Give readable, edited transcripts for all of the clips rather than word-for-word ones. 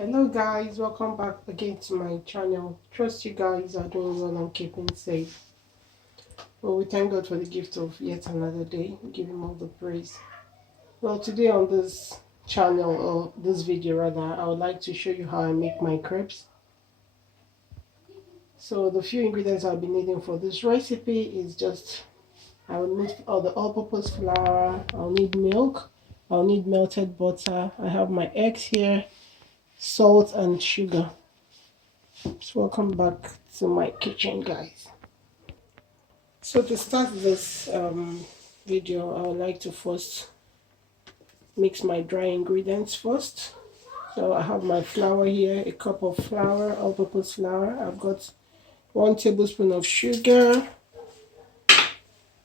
Hello guys, welcome back again to my channel. Trust you guys are doing well and keeping safe. Well, we thank God for the gift of yet another day. We give him all the praise. Well, today on this channel, or this video rather, I would like to show you how I make my crepes. So the few ingredients I'll be needing for this recipe is just, I will need all the all-purpose flour, I'll need milk, I'll need melted butter, I have my eggs here, salt and sugar. So welcome back to my kitchen, guys. So to start this video, I would like to first mix my dry ingredients first. So I have my flour here, a cup of flour, all-purpose flour. I've got 1 tablespoon of sugar.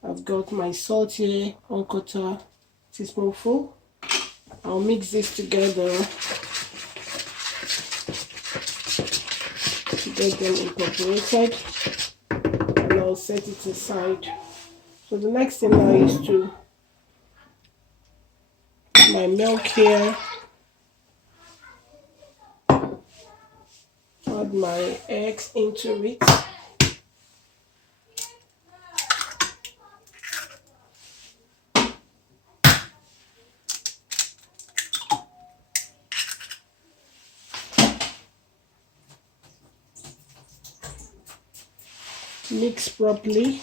I've got my salt here, 1/4 teaspoonful. I'll mix this together to get them incorporated, and I'll set it aside. So the next thing now is to put my milk here, add my eggs into it, mix properly.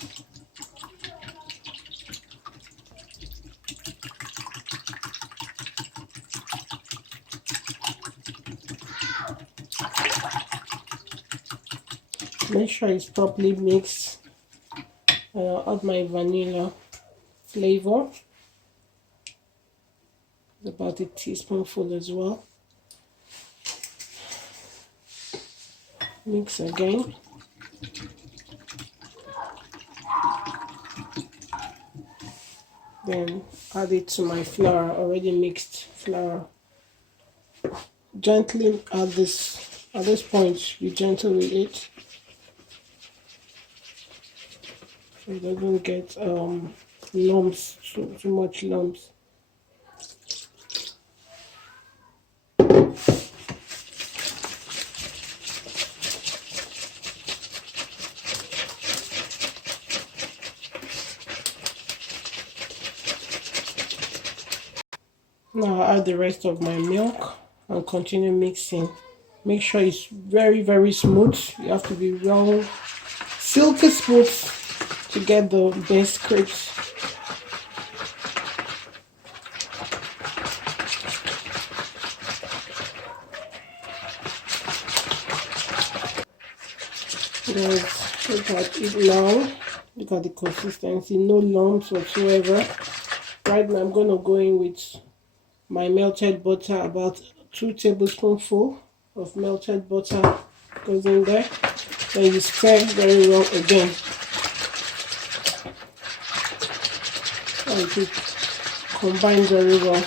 Make sure it's properly mixed. I'll add my vanilla flavor, about a teaspoonful as well. Mix again. Then add it to my flour, already mixed flour. Gently add this. At this point, be gentle with it, so it doesn't get lumps, too much lumps. Now I'll add the rest of my milk and continue mixing. Make sure it's very smooth. You have to be real silky smooth to get the best crepes. Guys, look at it now. Look at the consistency, no lumps whatsoever. Right now I'm gonna go in with my melted butter. About 2 tablespoonfuls of melted butter goes in there. Then you stir very well again, and it combines very well.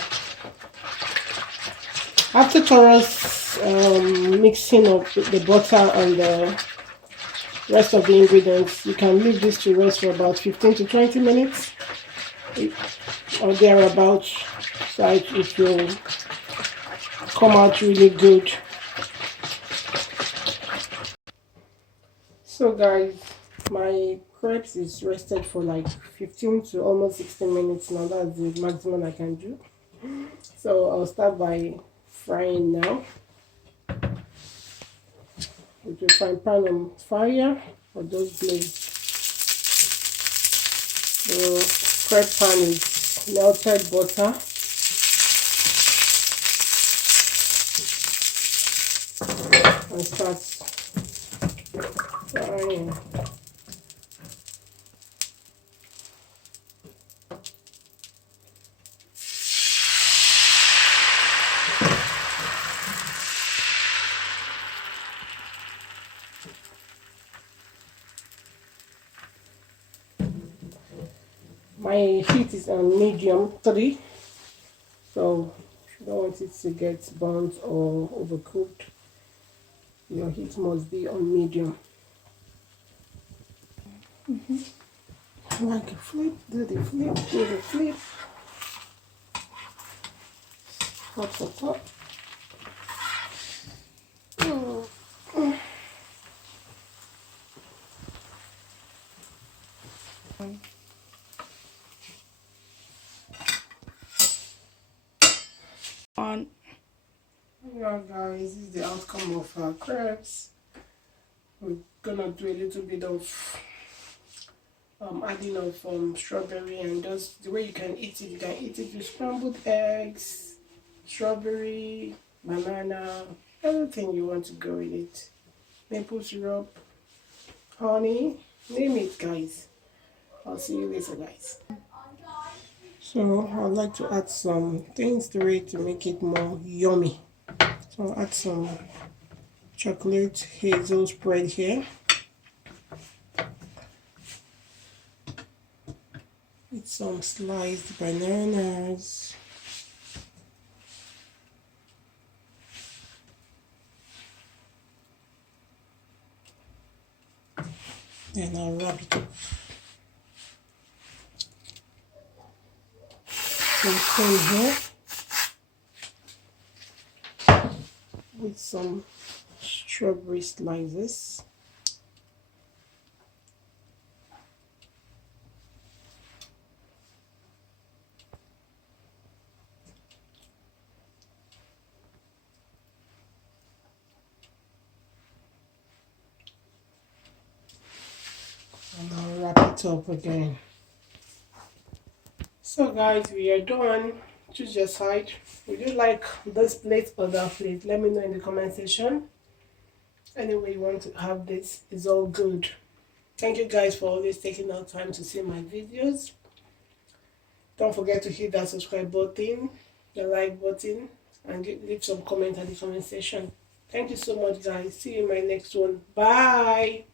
After thorough mixing of the butter and the rest of the ingredients, you can leave this to rest for about 15 to 20 minutes or thereabouts, so it will come out really good. So guys, my crepes is rested for like 15 to almost 16 minutes now. That's the maximum I can do. So I'll start by frying now. With a frying pan on fire, or just blaze. The crepe pan is melted butter. And start frying. My heat is on medium 3, so if you don't want it to get burnt or overcooked, your heat must be on medium. Like a flip, do the flip, do the flip. Hot. On. Yeah, guys, this is the outcome of our crepes. We're gonna do a little bit of adding of strawberry, and just the way you can eat it. You can eat it with scrambled eggs, strawberry, banana, everything you want to go with it. Maple syrup, honey, name it, guys. I'll see you later, guys. So I'd like to add some things to it to make it more yummy. So I'll add some chocolate hazel spread here. With some sliced bananas. Then I'll wrap it up. Some cream here. With some strawberry slices. And I'll wrap it up again. So guys, we are done. Choose your side. Would you like this plate or that plate? Let me know in the comment section. Any way you want to have this is all good. Thank you guys for always taking out time to see my videos. Don't forget to hit that subscribe button, the like button, and leave some comment at the comment section. Thank you so much, guys. See you in my next one. Bye.